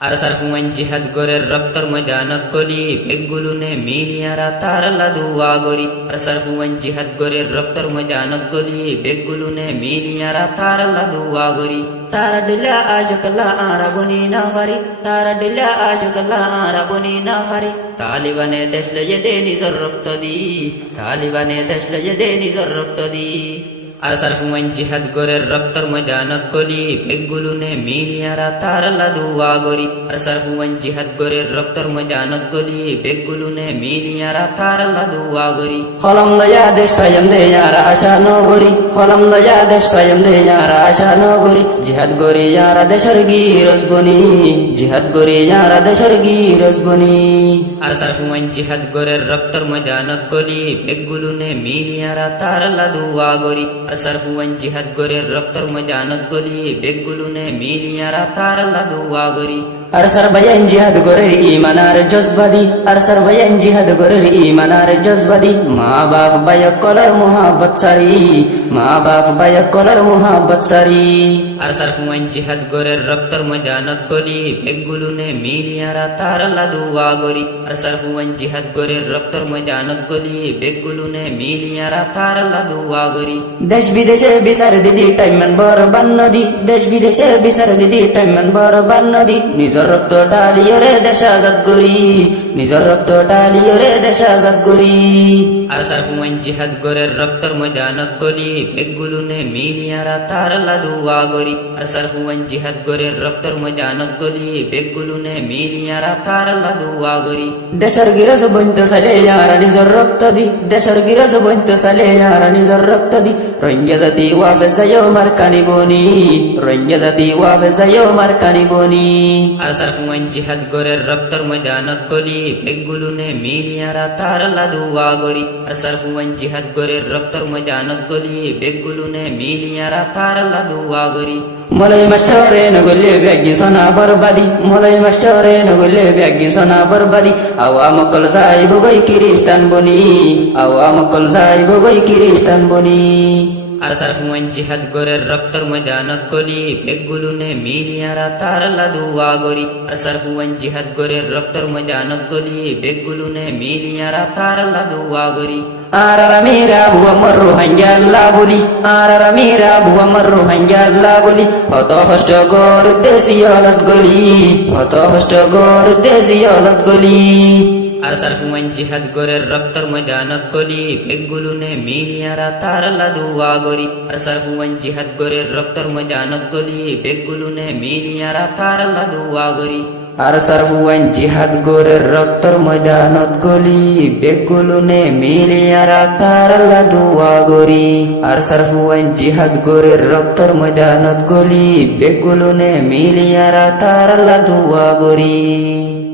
আর সারফুয়ান জিহাদ গরের রক্তর ময়দানত গলি বেগুলুনে মিলিয়ারা তারলা দুয়া গরি আর সারফুয়ান জিহাদ গরের রক্তর ময়দানত গলি বেগুলুনে মিলিয়ারা তারলা দুয়া গরি তারা দিলা আজ কলা আরা বনি না পারি তারা দিলা আজ কলা আরা বনি না পারি তালিবানে দেশ লয়ে দে নিজর রক্ত দি তালিবানে দেশ লয়ে দে নিজর রক্ত দি আর সারফুয়ান জিহাদ গরের রক্তর ময়দানত গলি বেগুলুনে মিলিয়ারা তারলা দুয়া গরি আর সারফুয়ান জিহাদ গরের রক্তর ময়দানত গলি বেগুলুনে মিলিয়ারা তারলা দুয়া গরি হলম লয়া দেশ পাইম দে ইয়ারা আশা নগরি হলম লয়া দেশ পাইম দে ইয়ারা আশা নগরি জিহাদ গরি ইয়ারা দেশের গিরজ বনি জিহাদ গরি ইয়ারা দেশের গিরজ বনি আর সারফুয়ান জিহাদ গরের রক্তর ময়দানত গলি বেগুলুনে মিলিয়ারা তারলা দুয়া গরি আর সারফুয়ান জিহাদ গরের রক্তর ময়দানত গলি বেগুলুনে মিলিয়ারা তারলা দুয়া গরি আর সারবায়ান জিহাদ গরের ইমানার জজবাদি আর সারবায়ান জিহাদ গরের ইমানার জজবাদি মা বাপ বায়ক কলার মোহাব্বত সারি মা বাপ বায়ক কলার মোহাব্বত সারি আর সারফুয়ান জিহাদ গরের রক্তর ময়দানত গলি বেগুলুনে মিলিয়ারা তারলা দুয়া গরি আর সারফুয়ান জিহাদ গরের রক্তর ময়দানত গলি বেগুলুনে মিলিয়ারা তারলা দুয়া গরি দেশ বিদেশে বিচার দিদি টাইমান বরবান নদী দেশ বিদেশে বিচার দিদি টাইমান বরবান নদী নিজর রক্ত ডালিয়রে দেশ আজাদ করি নিজর রক্ত ডালিয়রে দেশ আজাদ করি আর সারফুয়ান জিহাদ গরের রক্তর ময়দানত গলি বেগুলুনে মিলিয়ারা তারলা দুয়া গরি আর সারফুয়ান জিহাদ গরের রক্তর ময়দানত গলি বেগুলুনে মিলিয়ারা তারলা দুয়া গরি দেশের গিরজ বন্ত সালে ইয়ারা নিজর রক্ত দি দেশের গিরজ বন্ত সালে ইয়ারা নিজর রক্ত দি রোহিঙ্গা জাতি ওয়াফে যায়ো মারকানি বনি রোহিঙ্গা জাতি ওয়াফে যায়ো মারকানি বনি আর সারফুয়ান জিহাদ গরের রক্তর ময়দানত গলি বেগুলুনে মিলিয়ারা তারলা দুয়া গরি আর সারফুয়ান জিহাদ গরের রক্তর ময়দানত গলি বেগুলুনে মিলিয়ারা তারলা দুয়া গরি মলাই মাস্টারে নগলে ব্যাগি সোনা বরবাদি মলাই মাস্টারে নগলে ব্যাগি সোনা বরবাদি আওয়া মকল যাইব গই খ্রিস্টান বনি আওয়া মকল যাইব গই খ্রিস্টান বনি আর সারফুয়ান জিহাদ গরের রক্তর ময়দানত গলি বেগুলুনে মিলিয়ারা তারলা দুয়া গরি আর সারফুয়ান জিহাদ গরের রক্তর ময়দানত গলি বেগুলুনে মিলিয়ারা তারলা দুয়া গরি আর রামিরা বুয়া মর রোহিঙ্গা আল্লাহ বলি আর রামিরা বুয়া মর রোহিঙ্গা আল্লাহ বলি হত হষ্ট গর দেশি হলত গলি হত হষ্ট গর দেশি হলত গলি আর সারফুয়ান জিহাদ গরের রক্তর ময়দানত গলি বেগুলুনে মিলিয়ারা তারলা দুয়া গরি আর সারফুয়ান জিহাদ গরের রক্তর ময়দানত গলি বেগুলুনে মিলিয়ারা তারলা দুয়া গরি আর সারফুয়ান জিহাদ গরের রক্তর ময়দানত গলি বেগুলুনে মিলিয়ারা তারলা দুয়া গরি আর সারফুয়ান জিহাদ গরের রক্তর ময়দানত গলি বেগুলুনে মিলিয়ারা তারলা দুয়া গরি।